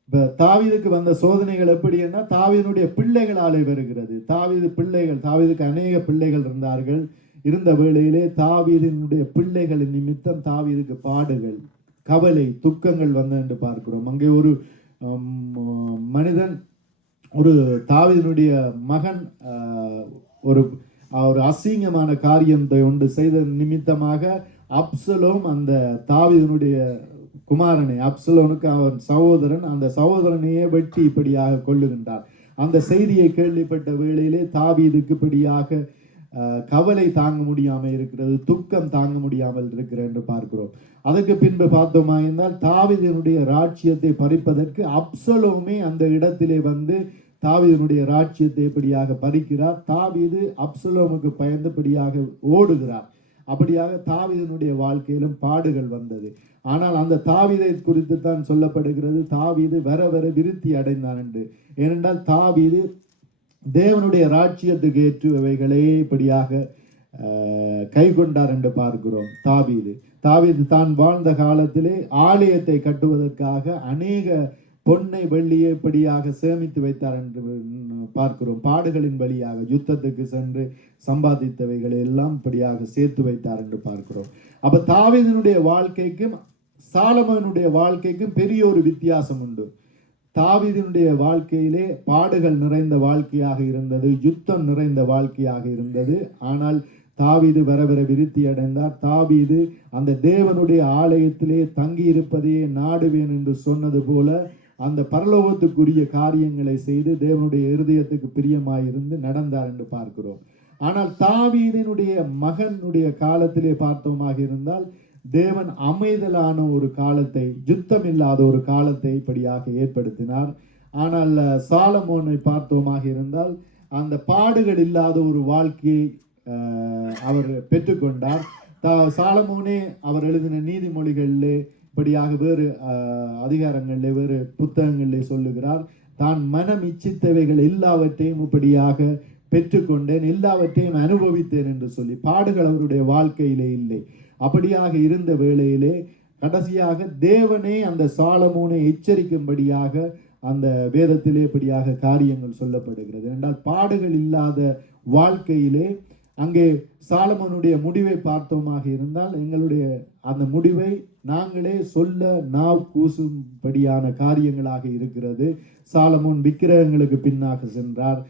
இப்ப தாவீதுக்கு வந்த சோதனைகள் எப்படி என்ன தாவீதுடைய பிள்ளைகளாலே வருகிறது. தாவீதுக்கு அநேக பிள்ளைகள் இருந்தார்கள். இருந்த வேளையிலே தாவீதினுடைய பிள்ளைகளின் நிமித்தம் தாவீதுக்கு பாடுகள், கவலை, துக்கங்கள் வந்த என்று பார்க்கிறோம். அங்கே ஒரு மனிதன், ஒரு தாவீதினுடைய மகன் ஒரு அசிங்கமான காரியத்தை ஒன்று செய்த நிமித்தமாக அப்சலோம் அந்த தாவீதினுடைய குமாரனை, அப்சலோனுக்கு அவன் சகோதரன், அந்த சகோதரனையே வெட்டி இப்படியாக கொள்ளுகின்றார். அந்த செய்தியை கேள்விப்பட்ட வேளையிலே தாவீதுக்கு இப்படியாக கவலை தாங்க முடியாமல் இருக்கிறது, துக்கம் தாங்க முடியாமல் இருக்கிறது என்று பார்க்கிறோம். அதற்கு பின்பு பார்த்தோமா என்றால் தாவீதினுடைய ராஜ்யத்தை பறிப்பதற்கு அப்சலோமே அந்த இடத்திலே தாவீதினுடைய ராஜ்யத்தை இப்படியாக பறிக்கிறார். தாவீது அப்சலோமுக்கு பயந்தபடியாக ஓடுகிறார். அப்படியாக தாவீதினுடைய வாழ்க்கையிலும் பாடுகள் வந்தது. ஆனால் அந்த தாவீதை குறித்து தான் சொல்லப்படுகிறது தாவீது வர வர விருத்தி அடைந்தான் என்று. ஏனென்றால் தாவீது தேவனுடைய ராஜ்யத்துக்கு ஏற்றுவைகளே இப்படியாக கை கொண்டார் என்று பார்க்கிறோம். தாவீது தான் வாழ்ந்த காலத்திலே ஆலயத்தை கட்டுவதற்காக அநேக பொன்னை வெள்ளியை இப்படியாக சேமித்து வைத்தார் என்று பார்க்கிறோம். பாடுகளின் வழியாக யுத்தத்துக்கு சென்று சம்பாதித்தவைகளை எல்லாம் இப்படியாக சேர்த்து வைத்தார் என்று பார்க்கிறோம். அப்ப தாவீதினுடைய வாழ்க்கைக்கும் சாலமோனுடைய வாழ்க்கைக்கும் பெரிய ஒரு வித்தியாசம் உண்டு. தாவீதினுடைய வாழ்க்கையிலே பாடுகள் நிறைந்த வாழ்க்கையாக இருந்தது, யுத்தம் நிறைந்த வாழ்க்கையாக இருந்தது. ஆனால் தாவீது வர விருத்தி அடைந்தார். தாவீது அந்த தேவனுடைய ஆலயத்திலே தங்கி இருப்பதையே நாடுவேன் என்று சொன்னது போல அந்த பரலோகத்துக்குரிய காரியங்களை செய்து தேவனுடைய இருதயத்துக்கு பிரியமாயிருந்து நடந்தார் என்று பார்க்கிறோம். ஆனால் தாவீதினுடைய மகனுடைய காலத்திலே பார்த்தோமாக இருந்தால் தேவன் அமைதலான ஒரு காலத்தை, யுத்தம் இல்லாத ஒரு காலத்தை இப்படியாக ஏற்படுத்தினார். ஆனால் சாலமோனை பார்த்தோமாக இருந்தால் அந்த பாடுகள் இல்லாத ஒரு வாழ்க்கையை அவர் பெற்றுக்கொண்டார். சாலமோனே அவர் எழுதின நீதிமொழிகளிலே இப்படியாக வேறு அதிகாரங்களிலே வேறு புத்தகங்களிலே சொல்லுகிறார், தான் மனம் இச்சித்தவைகள் எல்லாவற்றையும் இப்படியாக பெற்றுக்கொண்டேன், எல்லாவற்றையும் அனுபவித்தேன் என்று சொல்லி. பாடுகள் அவருடைய வாழ்க்கையிலே இல்லை. அப்படியாக இருந்த வேளையிலே கடைசியாக தேவனே அந்த சாலமோனை எச்சரிக்கும்படியாக அந்த வேதத்திலே இப்படியாக காரியங்கள் சொல்லப்படுகிறது. என்றால் பாடுகள் இல்லாத வாழ்க்கையிலே அங்கே சாலமோனுடைய முடிவை பார்த்தோமாக இருந்தால் எங்களுடைய அந்த முடிவை நாங்களே சொல்ல நாவ் கூசும்படியான காரியங்களாக இருக்கிறது. சாலமோன் விக்கிரகங்களுக்கு பின்னாக சென்றார்,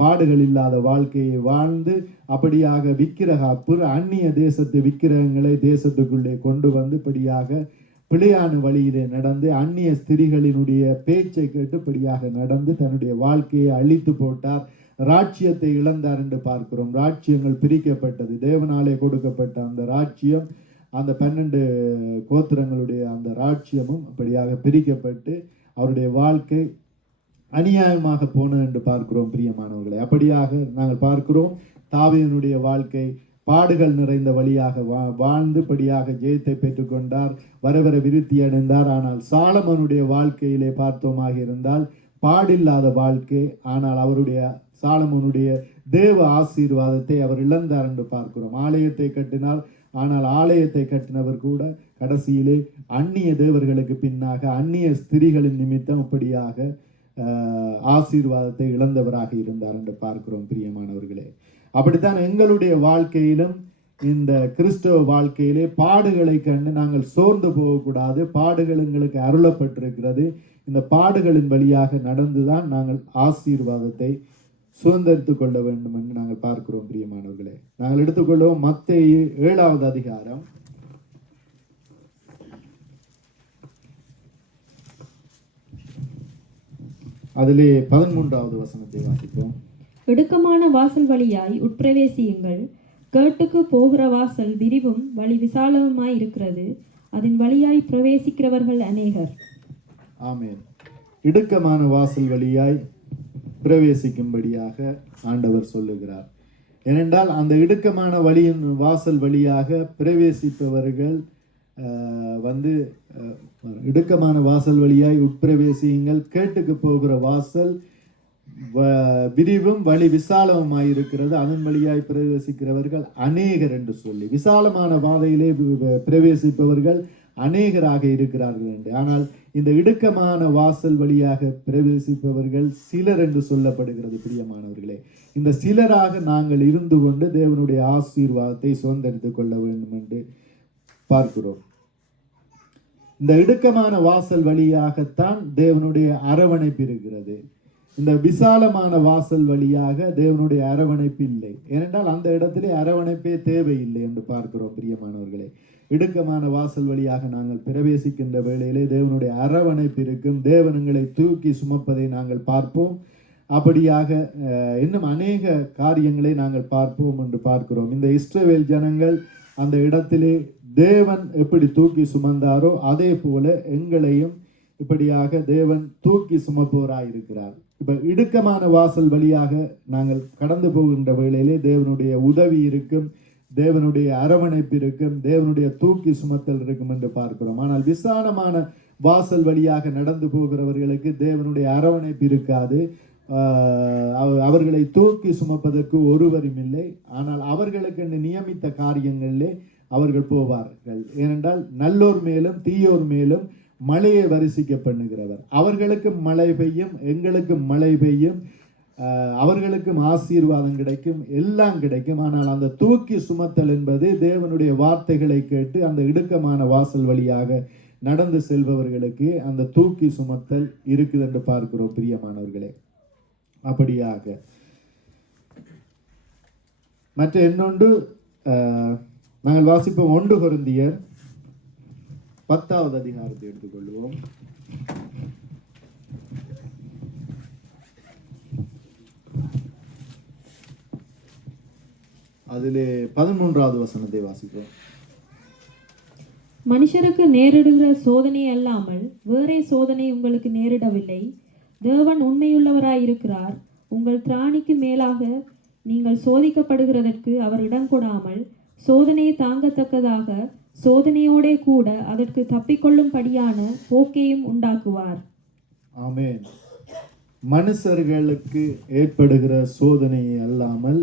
பாடுகள் இல்லாத வாழ்க்கையை வாழ்ந்து அப்படியாக அந்நிய தேசத்து விக்கிரகங்களை தேசத்துக்குள்ளே கொண்டு வந்து இப்படியாக பிழையான வழியிலே நடந்து அந்நிய ஸ்திரிகளினுடைய பேச்சை கேட்டு இப்படியாக நடந்து தன்னுடைய வாழ்க்கையை அழித்து போட்டார். ராஜ்யத்தை இழந்தார் என்று பார்க்கிறோம். ராஜ்யங்கள் பிரிக்கப்பட்டது. தேவனாலே கொடுக்கப்பட்ட அந்த ராஜ்யம், அந்த 12 கோத்திரங்களுடைய அந்த ராஜ்யமும் அப்படியாக பிரிக்கப்பட்டு அவருடைய வாழ்க்கை அநியாயமாக போனது என்று பார்க்கிறோம். பிரியமானவர்களை, அப்படியாக நாங்கள் பார்க்கிறோம் தாவீதினுடைய வாழ்க்கை பாடுகள் நிறைந்த வழியாக வாழ்ந்து படியாக ஜெயத்தை பெற்றுக்கொண்டார், வர விருத்தி அடைந்தார். ஆனால் சாலமோனுடைய வாழ்க்கையிலே பார்த்தோமாக இருந்தால் பாடில்லாத வாழ்க்கை. ஆனால் அவருடைய சாலமோனுடைய தேவ ஆசீர்வாதத்தை அவர் இழந்தார் என்று பார்க்கிறோம். ஆலயத்தை கட்டினார், ஆனால் ஆலயத்தை கட்டினவர் கூட கடைசியிலே அந்நிய தேவர்களுக்கு பின்னாக அந்நிய ஸ்திரிகளின் நிமித்தம் அப்படியாக ஆசீர்வாதத்தை இழந்தவராக இருந்தார் என்று பார்க்கிறோம். பிரியமானவர்களே, அப்படித்தான் எங்களுடைய வாழ்க்கையிலும் இந்த கிறிஸ்தவ வாழ்க்கையிலே பாடுகளை கண்டு நாங்கள் சோர்ந்து போகக்கூடாது. பாடுகள் எங்களுக்கு அருளப்பட்டிருக்கிறது. இந்த பாடுகளின் வழியாக நடந்துதான் நாங்கள் ஆசீர்வாதத்தை சுதந்திரித்துக் கொள்ள வேண்டும் என்று நாங்கள் பார்க்கிறோம். பிரியமானவர்களே, நாங்கள் எடுத்துக்கொள்வோம் மத்தேயு 7வது அதிகாரம். அதிலே 13வது வசனத்தை வாசிப்போம். இடுக்கமான வாசல் வழியாய் உட்பிரவேசியுங்கள், கேட்டுக்கு போகிற வாசல் விரிவும் வழி விசாலவுமாய் இருக்கிறது, அதன் வழியாய் பிரவேசிக்கிறவர்கள் அநேகர். ஆமென். இடுக்கமான வாசல் வழியாய் பிரவேசிக்கும்படியாக ஆண்டவர் சொல்லுகிறார். ஏனென்றால் அந்த இடுக்கமான வழியின் வாசல் வழியாக பிரவேசிப்பவர்கள் இடுக்கமான வாசல் வழியாய் உட்பிரவேசியுங்கள், கேட்டுக்கு போகிற வாசல் விரிவும் வழி விசாலமாய் இருக்கிறது, அதன் வழியாய் பிரவேசிக்கிறவர்கள் அநேகர் என்று சொல்லி. விசாலமான பாதையிலே பிரவேசிப்பவர்கள் அநேகராக இருக்கிறார்கள் என்று. ஆனால் இந்த இடுக்கமான வாசல் வழியாக பிரவேசிப்பவர்கள் சிலர் என்று சொல்லப்படுகிறது. பிரியமானவர்களே, இந்த சிலராக நாங்கள் இருந்து கொண்டு தேவனுடைய ஆசீர்வாதத்தை சுதந்திரித்துக் கொள்ள வேண்டும் என்று பார்க்கிறோம். இந்த இடுக்கமான வாசல் வழியாகத்தான் தேவனுடைய அரவணைப்பு இருக்கிறது. இந்த விசாலமான வாசல் வழியாக தேவனுடைய அரவணைப்பு இல்லை. ஏனென்றால் அந்த இடத்திலே அரவணைப்பே தேவையில்லை என்று பார்க்கிறோம். பிரியமானவர்களே, இடுக்கமான வாசல் வழியாக நாங்கள் பிரவேசிக்கின்ற வேளையிலே தேவனுடைய அரவணைப்பு இருக்கும். தேவனங்களை தூக்கி சுமப்பதை நாங்கள் பார்ப்போம். அப்படியாக இன்னும் அநேக காரியங்களை நாங்கள் பார்ப்போம் என்று பார்க்கிறோம். இந்த இஸ்ரவேல் ஜனங்கள் அந்த இடத்திலே தேவன் எப்படி தூக்கி சுமந்தாரோ அதே போல எங்களையும் இப்படியாக தேவன் தூக்கி சுமப்பவராய் இருக்கிறார். இப்ப இடுக்கமான வாசல் வழியாக நாங்கள் கடந்து போகின்ற வேளையிலே தேவனுடைய உதவி இருக்கும், தேவனுடைய அரவணைப்பு இருக்கும், தேவனுடைய தூக்கி சுமத்தல் இருக்கும் என்று பார்க்கிறோம். ஆனால் விசாலமான வாசல் வழியாக நடந்து போகிறவர்களுக்கு தேவனுடைய அரவணைப்பு இருக்காது. அவர்களை தூக்கி சுமப்பதற்கு ஒருவரும் இல்லை. ஆனால் அவர்களுக்கு நியமித்த காரியங்களிலே அவர்கள் போவார்கள். ஏனென்றால் நல்லோர் மேலும் தீயோர் மேலும் மழையை வரிசிக்க பண்ணுகிறவர். அவர்களுக்கும் மழை பெய்யும், எங்களுக்கும் மழை பெய்யும், அவர்களுக்கும் ஆசீர்வாதம் கிடைக்கும், எல்லாம் கிடைக்கும். ஆனால் அந்த தூக்கி சுமத்தல் என்பது தேவனுடைய வார்த்தைகளை கேட்டு அந்த இடுக்கமான வாசல் வழியாக நடந்து செல்பவர்களுக்கு அந்த தூக்கி சுமத்தல் இருக்குது என்று பார்க்கிறோம் பிரியமானவர்களே. அப்படியாக மற்ற இன்னொன்று நாங்கள் வாசிப்போம். 1 கொரிந்தியர் 10வது அதிகாரத்தை எடுத்துக்கொள்வோம். அதிலே 13வது வசனத்தை வாசிப்போம். மனுஷருக்கு நேரிடுகிற சோதனை அல்லாமல் வேறே சோதனை உங்களுக்கு நேரிடவில்லை. தேவன் உண்மையுள்ளவராயிருக்கிறார். உங்கள் திராணிக்கு மேலாக நீங்கள் சோதிக்கப்படுகிறதற்கு அவர் இடம் கொடாமல் சோதனையை தாங்கத்தக்கதாக சோதனையோடே கூட அதற்கு தப்பிக்கொள்ளும்படியான போக்கையும் உண்டாக்குவார். ஆமென். மனுஷர்களுக்கு ஏற்படுகிற சோதனையை அல்லாமல்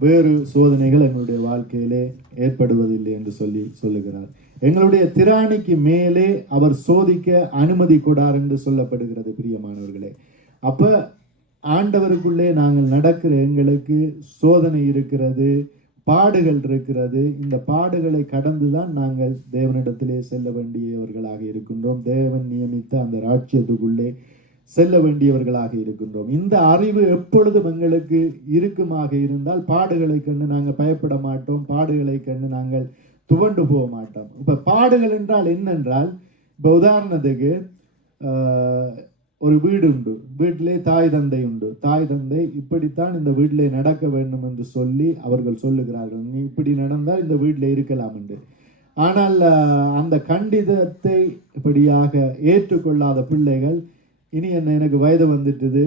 வேறு சோதனைகள் எங்களுடைய வாழ்க்கையிலே ஏற்படுவதில்லை என்று சொல்லுகிறார். எங்களுடைய திராணிக்கு மேலே அவர் சோதிக்க அனுமதி கொடார் என்று சொல்லப்படுகிறது பிரியமானவர்களே. அப்ப ஆண்டவருக்குள்ளே நாங்கள் நடக்கிற எங்களுக்கு சோதனை இருக்கிறது, பாடுகள் இருக்கிறது. இந்த பாடுகளை கடந்துதான் நாங்கள் தேவனிடத்திலே செல்ல வேண்டியவர்களாக இருக்கின்றோம். தேவன் நியமித்த அந்த ராஜ்யத்துக்குள்ளே செல்ல வேண்டியவர்களாக இருக்கின்றோம். இந்த அறிவு எப்பொழுதும் எங்களுக்கு இருக்குமாக இருந்தால் பாடுகளை கண்டு நாங்கள் பயப்பட மாட்டோம், பாடுகளை கண்டு நாங்கள் துவண்டு போக மாட்டோம். இப்ப பாடுகள் என்றால் என்னென்றால், இப்ப உதாரணத்துக்கு ஒரு வீடு உண்டு, வீட்டிலே தாய் தந்தை உண்டு. தாய் தந்தை இப்படித்தான் இந்த வீட்டிலே நடக்க வேண்டும் என்று சொல்லி அவர்கள் சொல்லுகிறார்கள், நீ இப்படி நடந்தால் இந்த வீட்டிலே இருக்கலாம் என்று. ஆனால் அந்த கண்டிதத்தை இப்படியாக ஏற்றுக்கொள்ளாத பிள்ளைகள், இனி எனக்கு வயது வந்துட்டுது,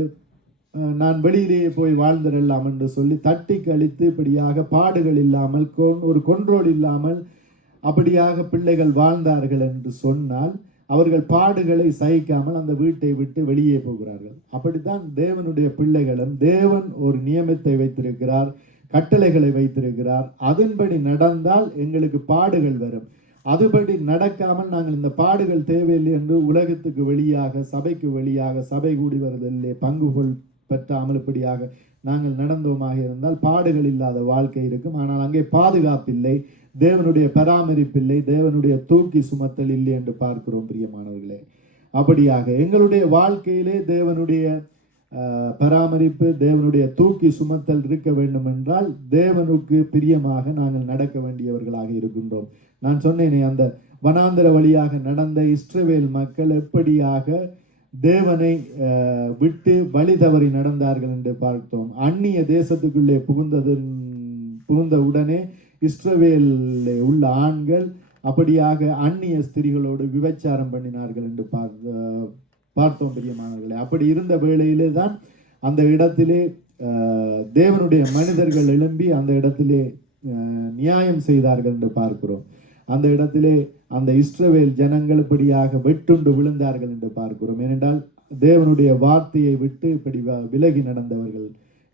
நான் வெளியிலேயே போய் வாழ்ந்துடலாம் என்று சொல்லி தட்டி கழித்து இப்படியாக பாடுகள் இல்லாமல் ஒரு கொண்ட்ரோல் இல்லாமல் அப்படியாக பிள்ளைகள் வாழ்ந்தார்கள் என்று சொன்னால் அவர்கள் பாடுகளை சகிக்காமல் அந்த வீட்டை விட்டு வெளியே போகிறார்கள். அப்படித்தான் தேவனுடைய பிள்ளைகளும், தேவன் ஒரு நியமத்தை வைத்திருக்கிறார், கட்டளைகளை வைத்திருக்கிறார். அதன்படி நடந்தால் எங்களுக்கு பாடுகள் வரும். அதுபடி நடக்காமல் நாங்கள் இந்த பாடுகள் தேவையில்லை என்று உலகத்துக்கு வெளியாக, சபைக்கு வெளியாக, சபை கூடி வருவதில்லை பங்கு பெற்றாமல் இப்படியாக நாங்கள் நடந்தோமாக இருந்தால் பாடுகள் இல்லாத வாழ்க்கை இருக்கும். ஆனால் அங்கே பாதுகாப்பில்லை, தேவனுடைய பராமரிப்பில்லை, தேவனுடைய தூக்கி சுமத்தல் இல்லை என்று பார்க்கிறோம் பிரியமானவர்களே. அப்படியாக எங்களுடைய வாழ்க்கையிலே தேவனுடைய பராமரிப்பு, தேவனுடைய தூக்கி சுமத்தல் இருக்க வேண்டும் என்றால் தேவனுக்கு பிரியமாக நாங்கள் நடக்க வேண்டியவர்களாக இருக்கின்றோம். நான் சொன்னேனே, அந்த வனாந்தர வழியாக நடந்த இஸ்ரவேல் மக்கள் எப்படியாக தேவனை விட்டு வழி தவறி நடந்தார்கள் என்று பார்த்தோம். அந்நிய தேசத்துக்குள்ளே புகுந்த உடனே இஸ்ரவேலிலே உள்ள ஆண்கள் அப்படியாக அந்நிய ஸ்திரிகளோடு விபச்சாரம் பண்ணினார்கள் என்று பார்த்தோம் பிரியமானவர்களே. அப்படி இருந்த வேளையிலே தான் அந்த இடத்திலே தேவனுடைய மனிதர்கள் எழும்பி அந்த இடத்திலே நியாயம் செய்தார்கள் என்று பார்க்கிறோம். அந்த இடத்திலே அந்த இஸ்ரவேல் ஜனங்கள் இப்படியாக வெட்டுண்டு விழுந்தார்கள் என்று பார்க்கிறோம். ஏனென்றால் தேவனுடைய வார்த்தையை விட்டு இப்படி விலகி நடந்தவர்கள்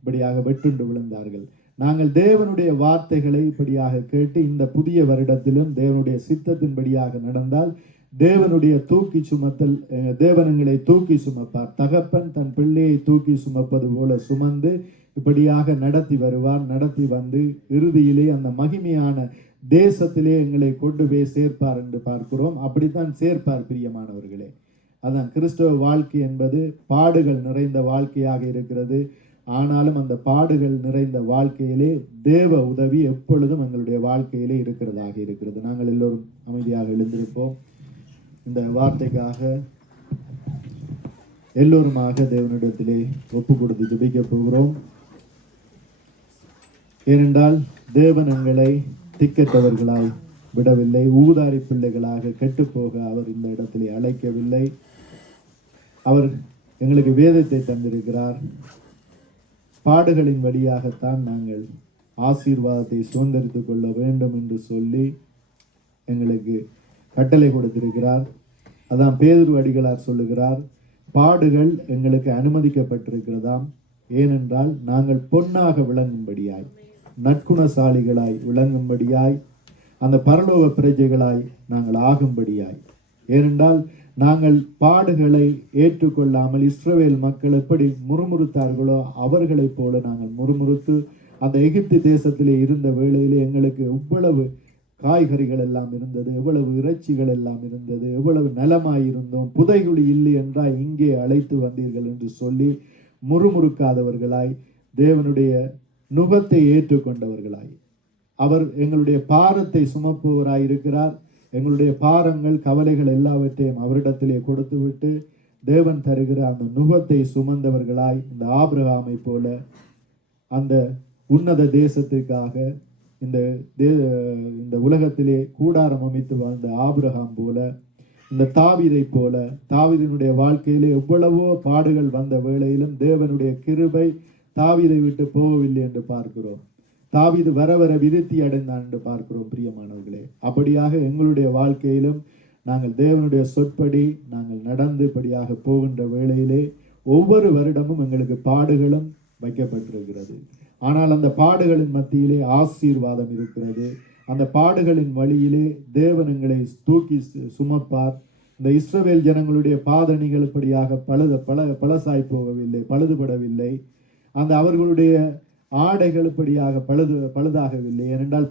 இப்படியாக வெட்டுண்டு விழுந்தார்கள். நாங்கள் தேவனுடைய வார்த்தைகளை இப்படியாக கேட்டு இந்த புதிய வருடத்திலும் தேவனுடைய சித்தத்தின்படியாக நடந்தால் தேவனுடைய தூக்கி சுமத்தல், தேவனங்களை தூக்கி சுமப்பார். தகப்பன் தன் பிள்ளையை தூக்கி சுமப்பது போல சுமந்து இப்படியாக நடத்தி வருவார். நடத்தி வந்து இறுதியிலே அந்த மகிமையான தேசத்திலே எங்களை கொண்டு போய் சேர்ப்பார் என்று பார்க்கிறோம். அப்படித்தான் சேர்ப்பார் பிரியமானவர்களே. அதான் கிறிஸ்தவ வாழ்க்கை என்பது பாடுகள் நிறைந்த வாழ்க்கையாக இருக்கிறது. ஆனாலும் அந்த பாடுகள் நிறைந்த வாழ்க்கையிலே தேவ உதவி எப்பொழுதும் எங்களுடைய வாழ்க்கையிலே இருக்கிறதாக இருக்கிறது. நாங்கள் எல்லோரும் அமைதியாக எழுந்திருப்போம். இந்த வார்த்தைக்காக எல்லோருமாக தேவனிடத்திலே ஒப்பு கொடுத்து ஜெபிக்க போகிறோம். ஏனென்றால் தேவன் எங்களை திக்கற்றவர்களாய் விடவில்லை, ஊதாரி பிள்ளைகளாக கெட்டுப்போக அவர் இந்த இடத்திலே அழைக்கவில்லை. அவர் எங்களுக்கு வேதத்தை தந்திருக்கிறார். பாடுகளின் வழியாகத்தான் நாங்கள் ஆசீர்வாதத்தை சுதந்திரித்துக் கொள்ள வேண்டும் என்று சொல்லி எங்களுக்கு கட்டளை கொடுத்திருக்கிறார். அதான் பேதுரு அடிகளார் சொல்லுகிறார், பாடுகள் எங்களுக்கு அனுமதிக்கப்பட்டிருக்கிறதாம். ஏனென்றால் நாங்கள் பொன்னாக விளங்கும்படியாய், நற்குணசாலிகளாய் விளங்கும்படியாய், அந்த பரலோக பிரஜைகளாய் நாங்கள் ஆகும்படியாய். ஏனென்றால் நாங்கள் பாடுகளை ஏற்றுக்கொள்ளாமல் இஸ்ரவேல் மக்கள் எப்படி முறுமுறுத்தார்களோ அவர்களைப் போல நாங்கள் முறுமுறுத்து அந்த எகிப்து தேசத்திலே இருந்த வேளையிலே எங்களுக்கு எவ்வளவு காய்கறிகள் எல்லாம் இருந்தது, எவ்வளவு இறைச்சிகள் எல்லாம் இருந்தது, எவ்வளவு நலமாயிருந்தோம், புதைகுழி இல்லை என்றால் இங்கே அழைத்து வந்தீர்கள் என்று சொல்லி முறுமுறுக்காதவர்களாய், தேவனுடைய நுகத்தை ஏற்றுக்கொண்டவர்களாய், அவர் எங்களுடைய பாரத்தை சுமப்பவராய் இருக்கிறார். எங்களுடைய பாரங்கள் கவலைகள் எல்லாவற்றையும் அவரிடத்திலே கொடுத்து விட்டு தேவன் தருகிற அந்த நுகத்தை சுமந்தவர்களாய், இந்த ஆபிரகாமை போல அந்த உன்னத தேசத்திற்காக இந்த உலகத்திலே கூடாரம் அமைத்து வாழ்ந்த ஆபிரகாம் போல, இந்த தாவீதை போல, தாவீதினுடைய வாழ்க்கையிலே எவ்வளவோ பாடுகள் வந்த வேளையிலும் தேவனுடைய கிருபை தாவீதை விட்டு போகவில்லை என்று பார்க்கிறோம். தாவீது வர வர விருத்தி அடைந்தான் என்று பார்க்கிறோம். பிரியமானவர்களே, அப்படியாக எங்களுடைய வாழ்க்கையிலும் நாங்கள் தேவனுடைய சொற்படி நாங்கள் நடந்தபடியாக போகின்ற வேளையிலே ஒவ்வொரு வருடமும் எங்களுக்கு பாடுகளும் வைக்கப்பட்டிருக்கிறது. ஆனால் அந்த பாடுகளின் மத்தியிலே ஆசீர்வாதம் இருக்கிறது. அந்த பாடுகளின் வழியிலே தேவன் எங்களை தூக்கி சுமப்பார். இந்த இஸ்ரவேல் ஜனங்களுடைய பாதணிகள் இப்படியாக பழசாய் போகவில்லை, பழுதுபடவில்லை. அந்த அவர்களுடைய ஆடைகள் இப்படியாக பழுதாகவில்லை. ஏனென்றால்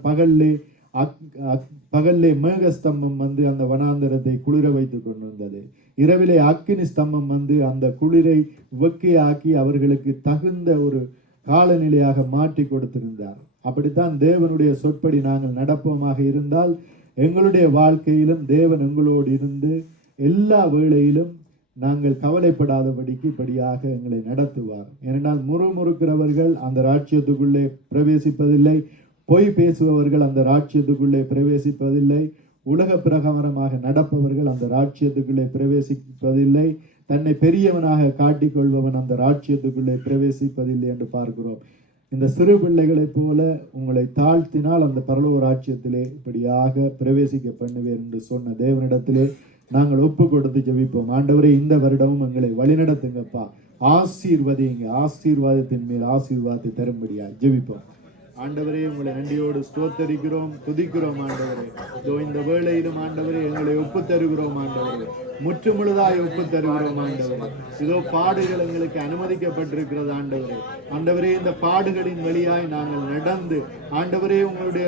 பகல்லே மேகஸ்தம்பம் வந்து அந்த வனாந்தரத்தை குளிர வைத்துக் கொண்டிருந்தது. இரவிலே அக்கினி ஸ்தம்பம் வந்து அந்த குளிரை வெக்கையாக்கி அவர்களுக்கு தகுந்த ஒரு காலநிலையாக மாற்றி கொடுத்திருந்தார். அப்படித்தான் தேவனுடைய சொற்படி நாங்கள் நடப்போமாக இருந்தால் எங்களுடைய வாழ்க்கையிலும் தேவன் எங்களோடு இருந்து எல்லா வேளையிலும் நாங்கள் கவலைப்படாதபடிக்கு இப்படியாக எங்களை நடத்துவார். ஏனென்றால் முறுமுறுக்கிறவர்கள் அந்த ராஜ்யத்துக்குள்ளே பிரவேசிப்பதில்லை, பொய் பேசுபவர்கள் அந்த ராஜ்யத்துக்குள்ளே பிரவேசிப்பதில்லை, உலக பிரகாரமாக நடப்பவர்கள் அந்த ராஜ்யத்துக்குள்ளே பிரவேசிப்பதில்லை, தன்னை பெரியவனாக காட்டிக்கொள்பவன் அந்த ராஜ்யத்துக்குள்ளே பிரவேசிப்பதில்லை என்று பார்க்கிறோம். இந்த சிறு பிள்ளைகளைப் போல உங்களை தாழ்த்தினால் அந்த பரலோக ராஜ்யத்திலே இப்படியாக பிரவேசிக்க பண்ணுவேன் என்று சொன்ன தேவனிடத்திலே நாங்கள் ஒப்பு கொடுத்து ஜெபிப்போம். ஆண்டவரே, இந்த வருடமும் எங்களை வழிநடத்துங்கப்பா, ஆசீர்வதிங்க, ஆசீர்வாதத்தின் மேல் ஆசீர்வாதத்தை தரும்படியா ஜெபிப்போம். ஆண்டவரே, உங்களை நன்றியோடு ஸ்தோத்தரிக்கிறோம், துதிக்கிறோம். ஆண்டவரே, இந்த வேளையிலும் ஆண்டவரே எங்களை ஒப்பு தருகிறோம். ஆண்டவரே, முற்றுமுழுதாய் ஒப்பு தருகிறோம். ஆண்டவரே, இதோ பாடுகள் எங்களுக்கு அனுமதிக்கப்பட்டிருக்கிறது. ஆண்டவரே, ஆண்டவரே, இந்த பாடுகளின் வழியாய் நாங்கள் நடந்து ஆண்டவரே உங்களுடைய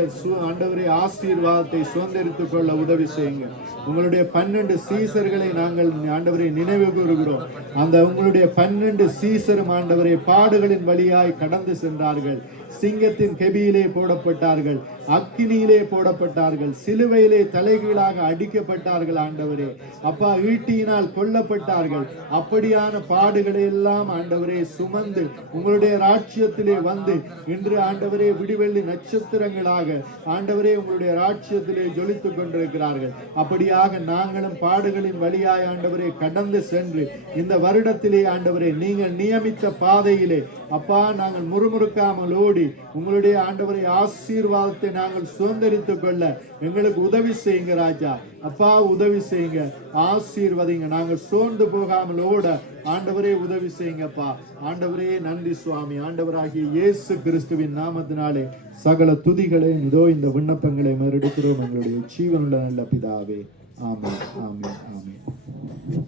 ஆண்டவரே ஆசீர்வாதத்தை சுதந்திரித்துக் கொள்ள உதவி செய்யுங்க. உங்களுடைய 12 சீசர்களை நாங்கள் ஆண்டவரை நினைவு கூறுகிறோம். அந்த உங்களுடைய 12 சீசரும் ஆண்டவரே பாடுகளின் வழியாய் கடந்து சென்றார்கள். சிங்கத்தின் கெபியிலே போடப்பட்டார்கள், அக்கினியிலே போடப்பட்டார்கள், சிலுவையிலே தலைகீழாக அடிக்கப்பட்டார்கள். ஆண்டவரே அப்பா, ஈட்டியினால் கொல்லப்பட்டார்கள். அப்படியான பாடுகளை எல்லாம் ஆண்டவரே சுமந்து உங்களுடைய ராஜ்யத்திலே வந்து இன்று ஆண்டவரே விடிவெள்ளி நட்சத்திரங்களாக ஆண்டவரே உங்களுடைய ராஜ்யத்திலே ஜொலித்துக் கொண்டிருக்கிறார்கள். அப்படியாக நாங்களும் பாடுகளின் வழியாய் ஆண்டவரே கடந்து சென்று இந்த வருடத்திலே ஆண்டவரே நீங்கள் நியமித்த பாதையிலே அப்பா நாங்கள் முறுமுறுக்காமல் ஓடி உங்களுடைய ஆண்டவரை ஆசீர்வாதத்தை நாங்கள் சுதந்திரித்துக் கொள்ள எங்களுக்கு உதவி செய்யுங்க ராஜா. அப்பா, உதவி செய்யுங்க, ஆசீர்வதிங்க. நாங்கள் சோர்ந்து போகாமல் ஓட ஆண்டவரே உதவி செய்யுங்கப்பா. ஆண்டவரே நன்றி சுவாமி. ஆண்டவராகிய இயேசு கிறிஸ்துவின் நாமத்தினாலே சகல துதிகளை இதோ இந்த விண்ணப்பங்களை மறுடுக்கிறோம் எங்களுடைய ஜீவனுள்ள நல்ல பிதாவே. ஆமென், ஆமென், ஆமென்.